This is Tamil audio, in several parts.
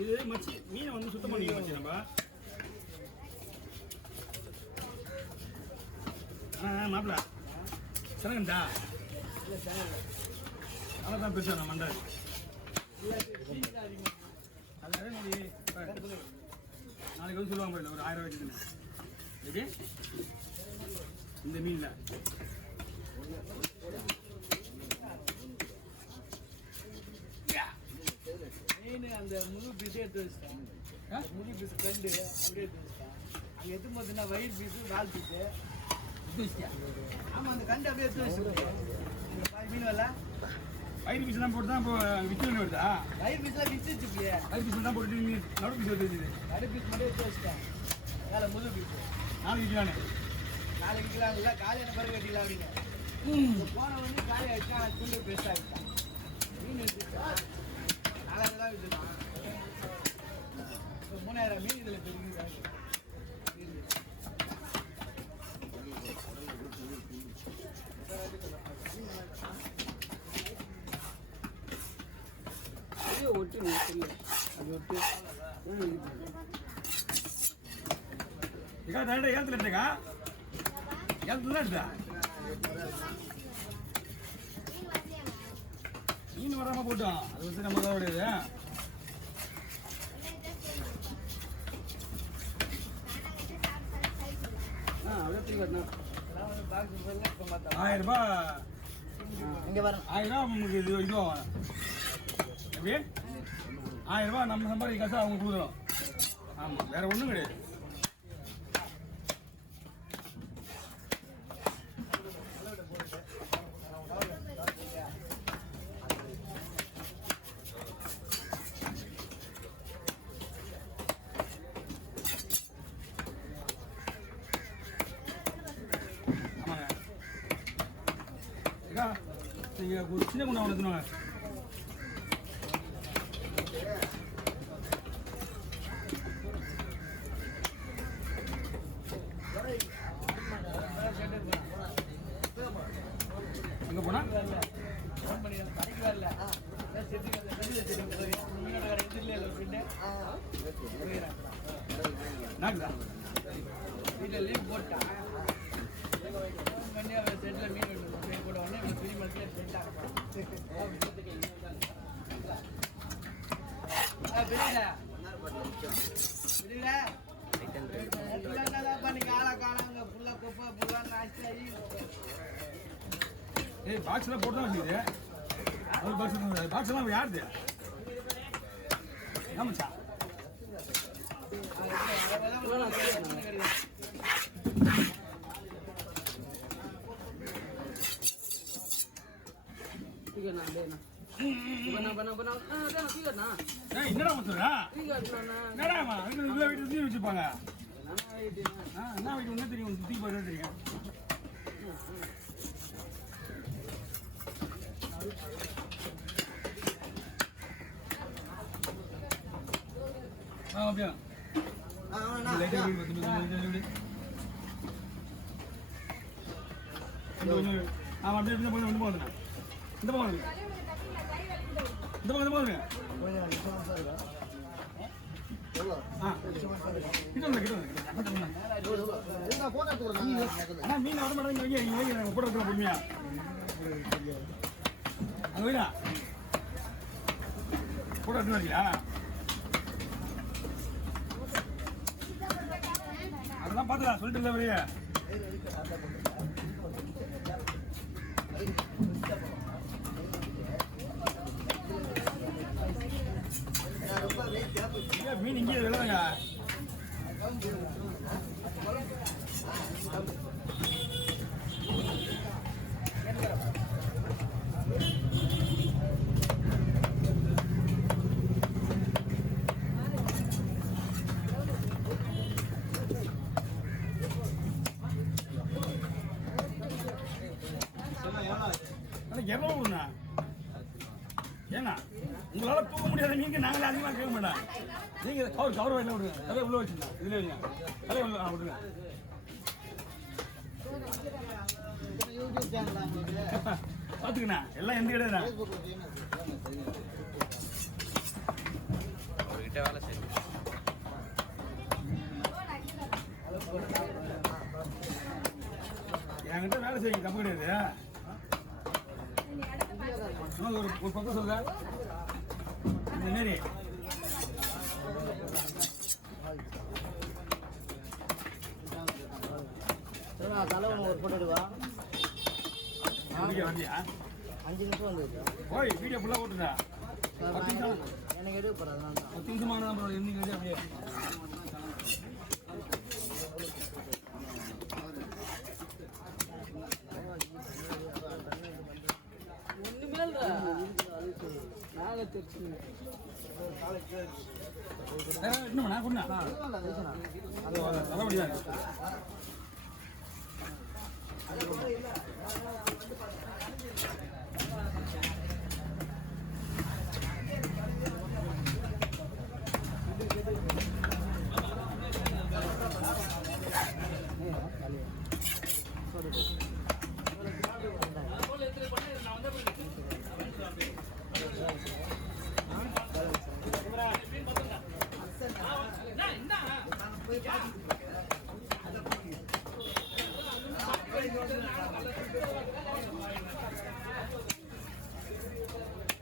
இது மச்சி மீனை வந்து சுத்தம் பண்ணி வச்சு நம்ம மாப்பிள்ள சனகண்டா அதான் பெருசா நான் மண்டை அது அதே மாதிரி நாளைக்கு வந்து சொல்லுவாங்க போயில ஒரு 1000 வச்சுக்கணும் எப்படி இந்த மீனில் மீன் அந்த முழு பீஸே எடுத்து வச்சுட்டேன். முழு பீஸ் கண்டு அப்படியே எடுத்து வச்சுட்டேன். அங்கே எடுத்து பார்த்தீங்கன்னா வயிறு பீஸு வால் பீஸு எடுத்து வச்சுட்டேன். ஆமாம் அந்த கண்டு அப்படியே எடுத்து வச்சுருக்கேன். மீன் வரல வயிறு பீஸ் தான் போட்டு தான் இப்போ விற்று வருதா? வயிறு பீஸ்லாம் விற்றுச்சுப்பியே. வயிறு பீஸ் தான் போட்டு மீன் நடு பீஸ் எடுத்து நடு பீஸ் மட்டும் எடுத்து வச்சுட்டேன். வேலை முழு பீஸு நாளைக்கு விற்கலானே நாளைக்கு விற்கலாம்ல காலையில் பிறகு கட்டிக்கலாம் அப்படின்னு போன வந்து காலையை வச்சா துண்டு பெருசாக விட்டான். மீன் எடுத்துச்சா நாலாயிரம் தான் விற்றுதான். 3000 மீன் இதில் பெருகுது. ஒட்டு அது ஒட்டு ஏத்துல எடுத்தா ஏத்துல எடுத்தா மீன் வராம போட்டோம் அது வந்து நம்ம தான் உடையது ₹1000 இங்கே வர ₹1000 உங்களுக்கு இது இதுவாகும் எப்படி ₹1000 நம்ம சம்பாதிக்க காசு அவங்க கொடுக்குறோம். ஆமாம் வேற ஒன்றும் கிடையாது. நீங்கள் ஒரு சின்ன குண்டா வளர்த்துனாங்க எங்கே போனா கடைக்கு வரல வீட்டில் லீவ் போட்டான் பண்ணி அவன் செட்டில் மீன் வெட்டணும் போட உடனே இவன் துணி மலைக்கு நீங்க ஆளா காணாங்க புல்லா கொப்பா புல்லா நாச்சாரி பாக்ஸ்லாம் போட்டு தான் வச்சுக்குது பாக்ஸ் எல்லாம் யாருது ஆமாச்சா என்னடா சொல்றா என்னடாமா வீட்டு வச்சுப்பாங்க என்ன வீட்டு ஒண்ணு தெரியும் சுத்தி போய் தெரியும் அப்படியா ஆமா அப்படியே இந்த பக்கம் போகுதுண்ணா இந்த பக்கம் இந்த பக்கம் போகுதுங்க மீன் வர மாட்டேங்க கூட இருக்கிற பொறுமையா அது வைடா கூட எடுத்துனாரியா அதெல்லாம் பார்த்துடா சொல்லிட்டு இல்லை வரைய மீன் இங்கே விளையாடுங்க எவ்வளோண்ணா ஏண்ணா உங்களால் தூக்க முடியாத நீங்கள் நாங்களே அதிகமாக கேட்க மாட்டோம் நீங்கள் கவர் வாயில விடுங்க அதே உள்ள வச்சுருந்தா இதில் வைங்க அதே உள்ள விடுங்க பார்த்துக்கண்ணா எல்லாம் எந்த கிடையாதுண்ணா என்கிட்ட வேலை செய்யும். என்கிட்ட வேலை செய்யுங்க, தப்பு கிடையாது. ஒரு பக்கம் சொல்லுங்க இந்த மாரி தலைவன் ஒரு போட்டோ எடுவா. வந்தியா 5 நிமிஷம் வந்துருக்கா. ஓய் வீடியோ ஃபுல்லாக ஓட்டுதா? 10 நிமிஷம் எனக்கு எடுக்க போகிறேன். அதனால தான் 10 நிமிஷமான தான் இருந்தீங்க அப்படியே. இன்னும் நான் கொண்டா நல்லபடியா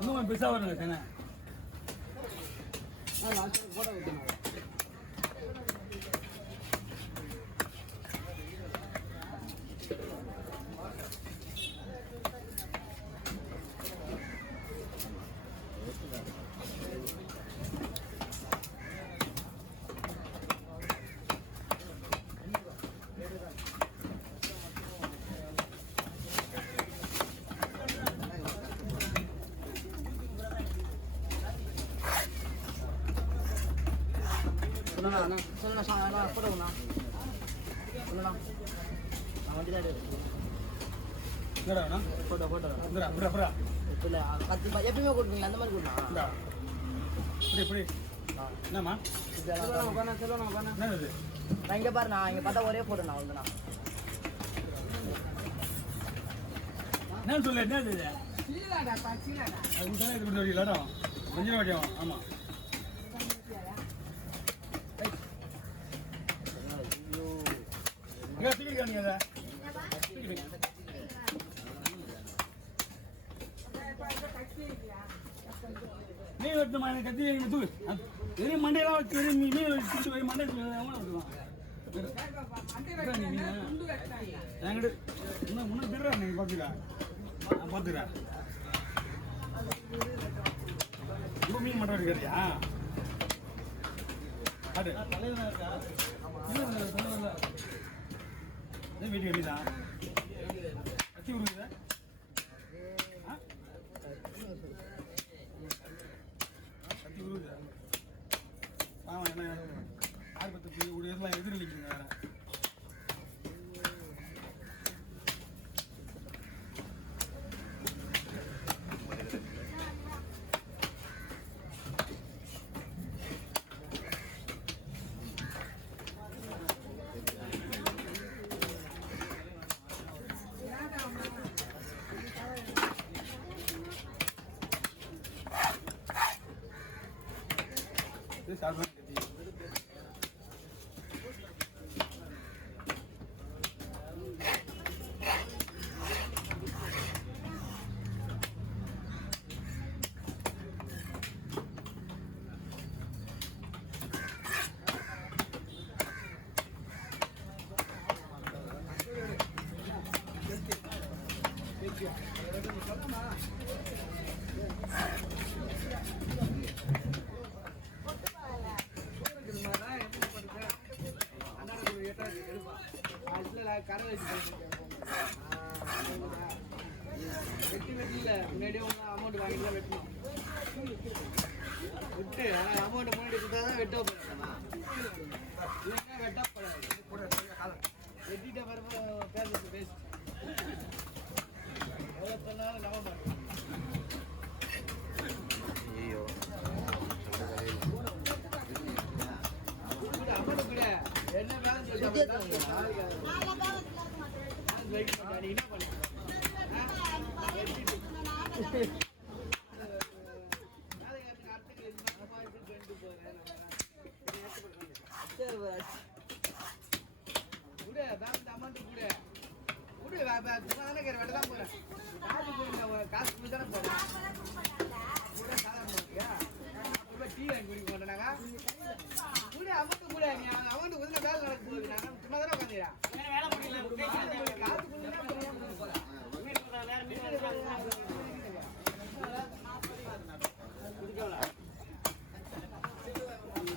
இன்னும் பெருசாக வருங்க தானே. போட்டோ வைக்கணும். சொல்லுண்ணா போட்டோண்ணா சொல்லுண்ணா. நான் வண்டி தான் என்னடா போட்டோ போட்டோ இந்தடா இப்படி அப்புறா இல்லை 10 ரூபாய் எப்பயுமே கொடுப்பீங்களா? அந்த மாதிரி கொடுண்ணா. இந்தா இப்படி இப்படி என்னம்மா சொல்லுண்ணா. என்னது நான் இங்கே பாருண்ணா, இங்கே பார்த்தா ஒரே போட்டோண்ணா வந்துண்ணா. என்னன்னு சொல்லு என்னது இது? அது கொடுத்தா இது கொடுத்து வரீங்களா? கொஞ்சம் வாட்டியாவும். ஆமாம் டிக்கெட் காணிங்க அதை மீன் வெட்டணுமா? எனக்கு கத்தி வைங்க தூக்கு. வெறும் மண்டையெல்லாம் வச்சு வெறும் மீன் வச்சு போய் மண்டை விட்டுருவான். என்கிட்ட இன்னும் முன்னே திருறா நீங்கள் பார்த்துக்கிறேன். நான் பார்த்துக்கிறேன். இப்போ மீன் மட்டும் எடுக்கிறியா? அது தலைவனா இருக்கா? வீட்டுக்கு எப்படிதான் கத்தி விடுங்க. கத்தி விடுங்க. ஆமாம் என்ன ஆர்வத்தை போய் ஒரு இதெல்லாம் எதிரொலிக்குங்க வேற. சாப்பிட கரை வச்சு வெட்டில முன்னாடியே ஒன்று அமௌண்ட் வாங்கிட்டு தான் வெட்டணும். விட்டு அமௌண்ட் முன்னாடி கொடுத்தா தான் வெட்ட போறாங்க. இல்லைன்னா வெட்டப்படாது. வெட்டிட்ட பிறகு பேசுறது பேசு எவ்வளோ சொன்னாலும் நம்ப மாட்டேன். ஐயோ அமௌண்ட் கூட என்ன பேலன்ஸ் நீ என்ன பண்ணிக்கலாம் போறேன். கூட பேங்க் அமௌண்ட் கூட கூட சும்மா தானே கேட்க வெட்ட தான் போறேன் காசு கூட தானே போறேன் கூட சாதாரண போறியா கூட டீ வாங்கி குடிக்க மாட்டேனாங்க கூட அமௌண்ட் கூட நீ அமௌண்ட் கூட வேலை நடக்க போகுது நாங்க சும்மா தானே உட்காந்துக்கிறேன் காசு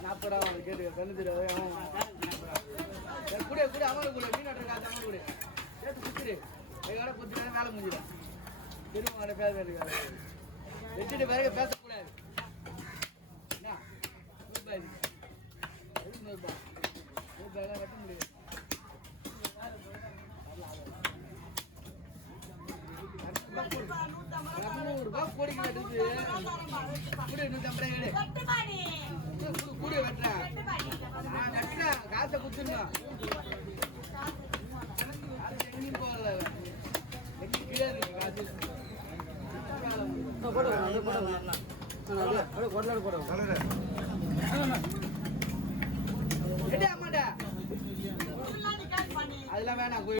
நாற்படா கேட்டு கண்ணு கூட கூட அமௌண்ட் கூட மீன் ஆட்டுற காசு அமௌண்ட் கூட சேர்த்து குத்துரு கையோட குத்து நேரம் வேலை முடிஞ்சிடும் தெரியுமா அவனை பேச வேண்டிய வச்சுட்டு பிறகு பேசக்கூடாது என்ன நூறுபாய் எதுக்கு நூறுபாய் வெட்ட முடியாது ₹100 கோடிக்கு வெட்டுது கூட 150 கூட வெட்டுறேன் நான் கட்டுறேன் காசை குத்துருந்தோம் எங்கேயும் போகல எங்கேயும் கீழே இருக்கு காசு அதெல்லாம் வேணாம்